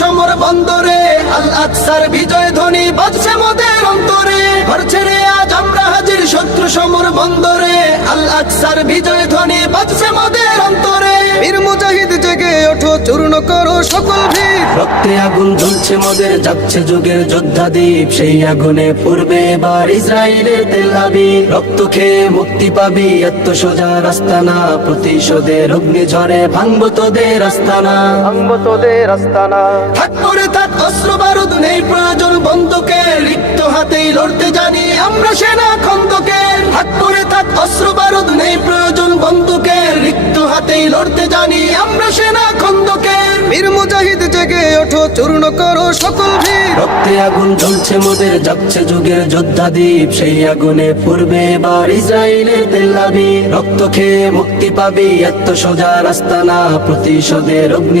সমর বন্দরে, আল আকসার বিজয় ধ্বনি বাজছে মোদের অন্তরে। ঘর ছেড়ে আজ আমরা হাজির শত্রু সমর বন্দরে, আল আকসার বিজয় ধ্বনি বাজছে মোদের অন্তরে। বীর মুজাহিদ জেগে ওঠো, চূর্ণ করো সকল ভিড়। রক্তে আগুন জ্বলছে মোদের, যাচ্ছে যুগের যোদ্ধা দ্বীপ। সেই আগুনে পূর্বে এবার ইসরায়েলের তেল আবিব। রক্ত খেয়ে মুক্তি পাবি, এত সোজা রাস্তা না। প্রতিশোধের অগ্নিঝড়ে ভাঙবো তোদের আস্তানা, ভাঙবো তোদের আস্তানা। থাক পরে থাক অস্ত্র বারুদ, নেই প্রয়োজন বন্দুকের। রিক্ত হাতেই লড়তে জানি আমরা সেনা খন্দকের। থাক পরে থাক অস্ত্র বারুদ, নেই প্রয়োজন বন্দুকের। রিক্ত হাতেই লড়তে জানি আমরা সেনা খন্দকের। বীর মুজাহিদ জেগে ওঠো, চূর্ণ করো সকল ভিড়। রক্তে আগুন জ্বলছে মোদের, যাচ্ছে যুগের যোদ্ধা দ্বীপ। সেই আগুনে পূর্বে এবার ইসরায়েলের তেল আবিব। রক্ত খেয়ে মুক্তি পাবি, এত সোজা রাস্তা না। প্রতিশোধের অগ্নি